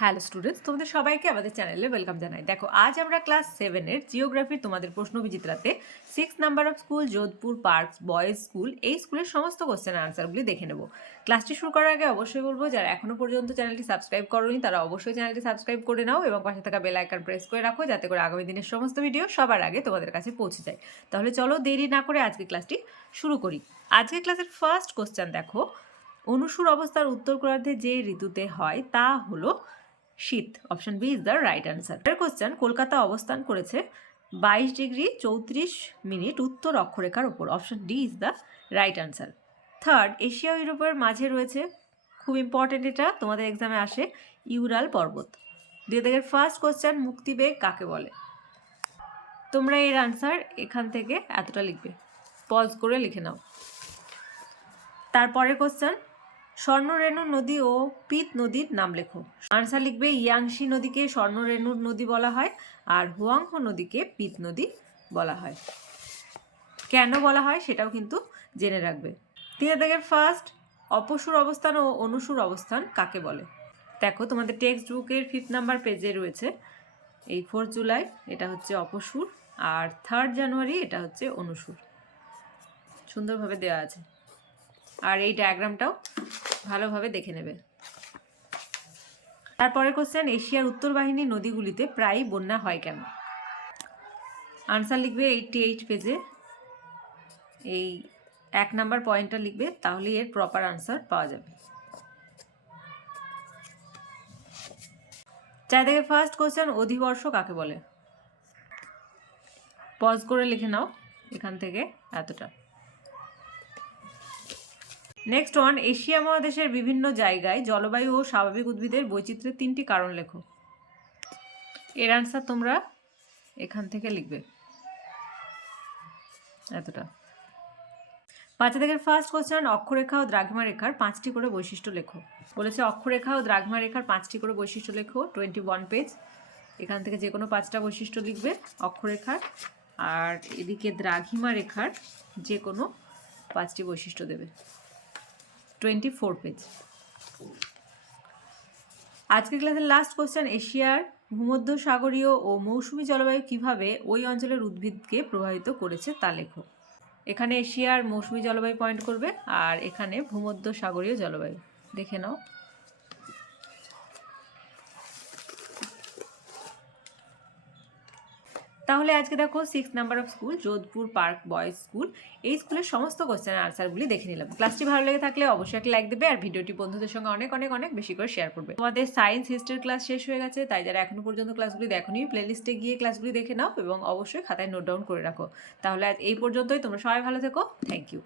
Hello students তোমাদের সবাইকে আমাদের চ্যানেলে ওয়েলকাম জানাই। দেখো, আজ আমরা ক্লাস সেভেনের জিওগ্রাফির তোমাদের প্রশ্ন বিচিত্রাতে six number of school Jodhpur parks boys school এই স্কুলের সমস্ত কোশ্চেন আনসারগুলি দেখে নেব। ক্লাসটি শুরু করার আগে অবশ্যই বলব, যারা এখনও পর্যন্ত চ্যানেলটি সাবস্ক্রাইব করোনি, তারা অবশ্যই চ্যানেলটি সাবস্ক্রাইব করে নাও এবং পাশে থাকা বেল আইকন প্রেস করে রাখো, যাতে করে আগামী দিনের সমস্ত ভিডিও সবার আগে তোমাদের কাছে পৌঁছে যায়। তাহলে চলো দেরি না করে আজকে ক্লাসটি শুরু করি। আজকে ক্লাসের ফার্স্ট কোশ্চেন দেখো। অনুসুর অবস্থার উত্তর গোলার্ধে যে ঋতুতে হয়, তা হলো শীত option B is the right answer এর কোশ্চেন কলকাতা অবস্থান করেছে বাইশ ডিগ্রি চৌত্রিশ মিনিট উত্তর অক্ষরেখার ওপর option D is the right answer third Asia ইউরোপের মাঝে রয়েছে, খুব ইম্পর্টেন্ট এটা, তোমাদের এক্সামে আসে, ইউরাল পর্বত। দিয়ে ফার্স্ট কোশ্চেন মুক্তিবেগ কাকে বলে? তোমরা এর আনসার এখান থেকে এতটা লিখবে। পজ করে লিখে নাও। তারপরের কোশ্চেন স্বর্ণরেণু নদী ও পিত নদীর নাম লেখো। আনসার লিখবে ইয়াংশি নদীকে স্বর্ণরেণুর নদী বলা হয় আর হুয়াংহো নদীকে পিত নদী বলা হয়। কেন বলা হয় সেটাও কিন্তু জেনে রাখবে। তিনে থেকে ফার্স্ট অপসুর অবস্থান ও অনুসুর অবস্থান কাকে বলে? দেখো, তোমাদের টেক্সট বুকের ফিফথ নাম্বার পেজে রয়েছে। এই ফোর্থ জুলাই এটা হচ্ছে অপসুর আর থার্ড জানুয়ারি এটা হচ্ছে অনুসুর। সুন্দরভাবে দেওয়া আছে। আর এই ডায়াগ্রামটাও ভালোভাবে দেখে নেবে। তারপরে কোশ্চেন এশিয়ার উত্তর বাহিনী নদীগুলিতে প্রায়ই বন্যা হয় কেন? আনসার লিখবে এইটটি এইট পেজে এই এক নাম্বার পয়েন্টটা লিখবে তাহলে এর প্রপার আনসার পাওয়া যাবে। চার থেকে ফার্স্ট কোশ্চেন অধিবর্ষ কাকে বলে? পজ করে লিখে নাও, এখান থেকে এতটা। নেক্সট ওয়ান এশিয়া মহাদেশের বিভিন্ন জায়গায় জলবায়ু ও স্বাভাবিক উদ্ভিদের বৈচিত্র্যের তিনটি কারণ লেখো। এর আনসার তোমরা এখান থেকে লিখবে। এতটা। পাঁচে থেকে ফার্স্ট কোশ্চেন অক্ষরেখা ও দ্রাঘিমা রেখার পাঁচটি করে বৈশিষ্ট্য লেখো। বলেছে অক্ষরেখা ও দ্রাঘিমা রেখার পাঁচটি করে বৈশিষ্ট্য লেখো টোয়েন্টি ওয়ান পেজ এখান থেকে যে কোনো পাঁচটা বৈশিষ্ট্য লিখবে, অক্ষরেখার। আর এদিকে দ্রাঘিমা রেখার যে কোনো পাঁচটি বৈশিষ্ট্য দেবে। টোয়েন্টি ফোর পেজ আজকের ক্লাসের লাস্ট কোশ্চেন এশিয়ার ভূমধ্য সাগরীয় ও মৌসুমী জলবায়ু কীভাবে ওই অঞ্চলের উদ্ভিদকে প্রভাবিত করেছে তা লেখো। এখানে এশিয়ার মৌসুমী জলবায়ু পয়েন্ট করবে আর এখানে ভূমধ্য সাগরীয় জলবায়ু। দেখে নাও। তাহলে আজকে দেখো six number of school Jodhpur park boys school এই স্কুলের সমস্ত কোশ্চেনের আনসারগুলি দেখে নিলাম। ক্লাসটি ভালো লেগে থাকলে অবশ্যই একটা লাইক দেবে আর ভিডিওটি বন্ধুদের সঙ্গে অনেক অনেক অনেক বেশি করে শেয়ার করবে। তোমাদের সায়েন্স হিস্ট্রির ক্লাস শেষ হয়ে গেছে, তাই যারা এখনও পর্যন্ত ক্লাসগুলি দেখোনি প্লেলিস্টে গিয়ে ক্লাসগুলি দেখে নাও এবং অবশ্যই খাতায় নোট ডাউন করে রাখো। তাহলে আজ এই পর্যন্তই, তোমরা সবাই ভালো থেকো। Thank you